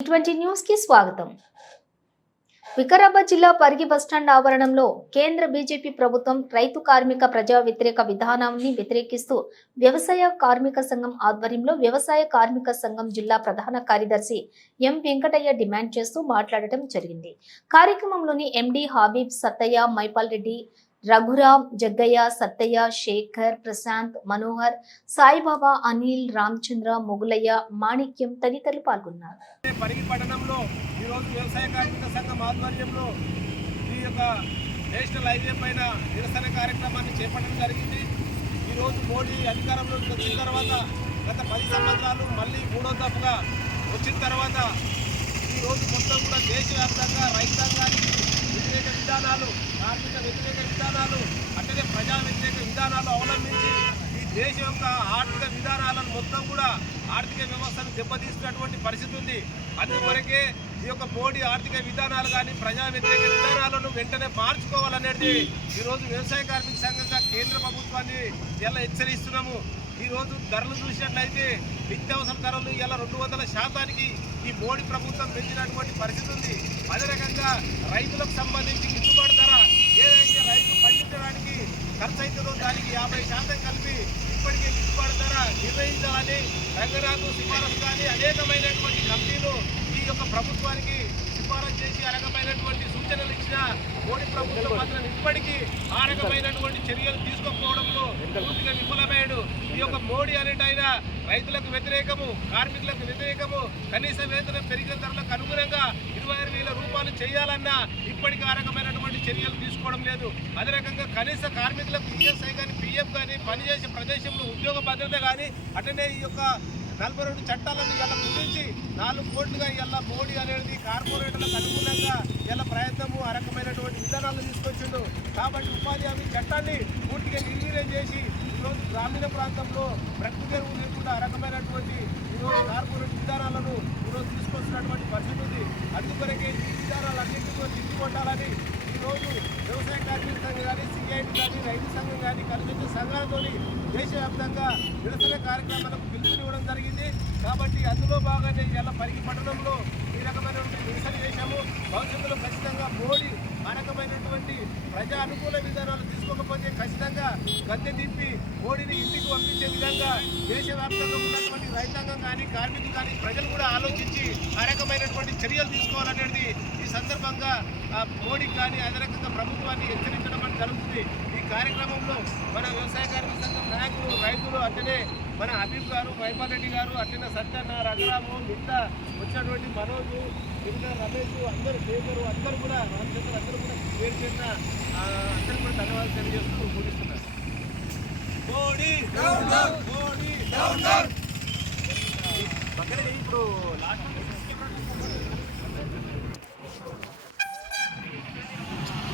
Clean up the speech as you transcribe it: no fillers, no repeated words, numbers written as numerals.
20 news కి స్వాగతం. వికారాబాద్ జిల్లా పరిగి బస్టాండ్ ఆవరణంలో కేంద్ర బీజేపీ ప్రభుత్వం రైతు కార్మిక ప్రజా వ్యతిరేక విధానాన్ని వ్యతిరేకిస్తూ వ్యవసాయ కార్మిక సంఘం ఆధ్వర్యంలో వ్యవసాయ కార్మిక సంఘం జిల్లా ప్రధాన కార్యదర్శి ఎం వెంకటయ్య డిమాండ్ చేస్తూ మాట్లాడటం జరిగింది. కార్యక్రమంలోని ఎండి హబీబ్, సత్తయ్య, మైపాల్ రెడ్డి, రఘురాం, జగ్గయ్య, సత్తయ్య, శేఖర్, ప్రశాంత్, మనోహర్, సాయిబాబా, అనిల్, రామచంద్ర, మొగులయ్య, మాణిక్యం తదితరులు పాల్గొన్నారు. పరిగి పట్టణంలో ఈరోజు వ్యవసాయ కార్మిక సంఘం ఆధ్వర్యంలో ఈ యొక్క నేషనల్ హైవే పైన నిరసన కార్యక్రమాన్ని చేపట్టడం జరిగింది. ఈరోజు మోడీ అధికారంలోకి వచ్చిన తర్వాత గత 10 సంవత్సరాలు మళ్ళీ మూడో దఫగా వచ్చిన తర్వాత ఈరోజు మొత్తం కూడా దేశవ్యాప్తంగా రైతాంగానికి వ్యతిరేక విధానాలు, కార్మిక వ్యతిరేక విధానాలు, అట్లనే ప్రజా వ్యతిరేక విధానాలు అవలంబించి ఈ దేశం యొక్క ఆర్థిక విధానాలను మొత్తం కూడా ఆర్థిక వ్యవస్థను దెబ్బతీస్తున్నటువంటి పరిస్థితి ఉంది. అందువరకే ఈ యొక్క మోడీ ఆర్థిక విధానాలు కానీ ప్రజా వ్యతిరేక విధానాలను వెంటనే మార్చుకోవాలనేది ఈరోజు వ్యవసాయ కార్మిక సంఘంగా కేంద్ర ప్రభుత్వాన్ని ఇలా హెచ్చరిస్తున్నాము. ఈరోజు ధరలు చూసినట్లయితే నిత్యావసర ధరలు ఇలా 200% ఈ మోడీ ప్రభుత్వం పెంచినటువంటి పరిస్థితి ఉంది. అదే రకంగా రైతులకు సంబంధించి గిట్టుబాటు ధర ఏదైతే రైతు పండించడానికి ఖర్చు అవుతుందో దానికి 50% కలిపి ఇప్పటికే గిట్టుబాటు ధర నిర్ణయించాలని రంగనాథ్ సిఫారసు కానీ అనేకమైనటువంటి కంపెనీలు ఈ యొక్క ప్రభుత్వానికి సిఫారసు చేసి ఆ రకమైనటువంటి సూచనలు ఇచ్చిన మోడీ ప్రభుత్వం మాత్రం ఇప్పటికీ ఆ రకమైనటువంటి చర్యలు తీసుకోకపోవడంలో పూర్తిగా విఫలమయ్యాడు. ఈ యొక్క మోడీ అనేటైన రైతులకు వ్యతిరేకము, కార్మికులకు వ్యతిరేకము, కనీస వేతనం పెరిగిన ధరలకు అనుగుణంగా 26,000 రూపాయలు చేయాలన్నా ఇప్పటికీ ఆ రకమైనటువంటి చర్యలు తీసుకోవడం లేదు. అదే రకంగా కనీస కార్మికులకు ఈఎస్ఐ కానీ, పిఎఫ్ కానీ, పనిచేసే ప్రదేశంలో ఉద్యోగ భద్రత కానీ, అట్లనే ఈ యొక్క 42 చట్టాలను ఇలా కుదించి 4 కోట్లుగా ఇలా మోడీ అనేది కార్పొరేటర్లకు అనుగుణంగా ఇలా ప్రయత్నము ఆ రకమైనటువంటి విధానాలను తీసుకొచ్చిండు. కాబట్టి ఉపాధి హామీ చట్టాన్ని పూర్తిగా నిర్వీర్యం చేసి ఈరోజు గ్రామీణ ప్రాంతంలో ప్రకృతి ఎరువు లేకుండా ఆ రకమైనటువంటి ఈరోజు కార్పొరేట్ విధానాలను ఈరోజు తీసుకొస్తున్నటువంటి పరిస్థితి ఉంది. అందుకొరకే ఈ విధానాలన్నింటితో తిప్పికొట్టాలని ఈరోజు వ్యవసాయ కార్మిక సంఘం కానీ, సిఐటి కానీ, రైతు సంఘం కానీ కలిసి సంఘాలతో దేశవ్యాప్తంగా నిరసన కార్యక్రమాలకు పిలుపునివ్వడం జరిగింది. కాబట్టి అందులో భాగంగా ఇలా పరిగి పట్టణంలో ఈ రకమైనటువంటి నిరసన చేశాము. భవిష్యత్తులో ఖచ్చితంగా మోడీ ఆ రకమైనటువంటి ప్రజా అనుకూల విధానాలు తీసుకోకపోతే ఖచ్చితంగా గద్దె దింపి మోడీని ఇంటికి పంపించే విధంగా దేశవ్యాప్తంగా ఉన్నటువంటి రైతాంగం కానీ, కార్మికులు కానీ, ప్రజలు కూడా ఆలోచించి ఆ రకమైనటువంటి చర్యలు తీసుకోవాలనేది ఈ సందర్భంగా మోడీకి కానీ అదే రకంగా ప్రభుత్వాన్ని హెచ్చరించడం అనేది జరుగుతుంది. ఈ కార్యక్రమంలో మన వ్యవసాయ కార్మిక సంఘం నాయకులు, రైతులు, అట్లనే మన హబీబ్ గారు, మైపాల్ రెడ్డి గారు, అట్లనే సత్యన్న, రఘురాము, మిగతా వచ్చినటువంటి మనోజు, మిగతా రమేష్, అందరూ శేఖరు, అందరూ కూడా రామచంద్ర, అందరూ కూడా పేరు చేసిన అందరూ కూడా ధన్యవాదాలు తెలియజేస్తూ ముగిస్తున్నారు. మోడీ ఇప్పుడు లాస్ట్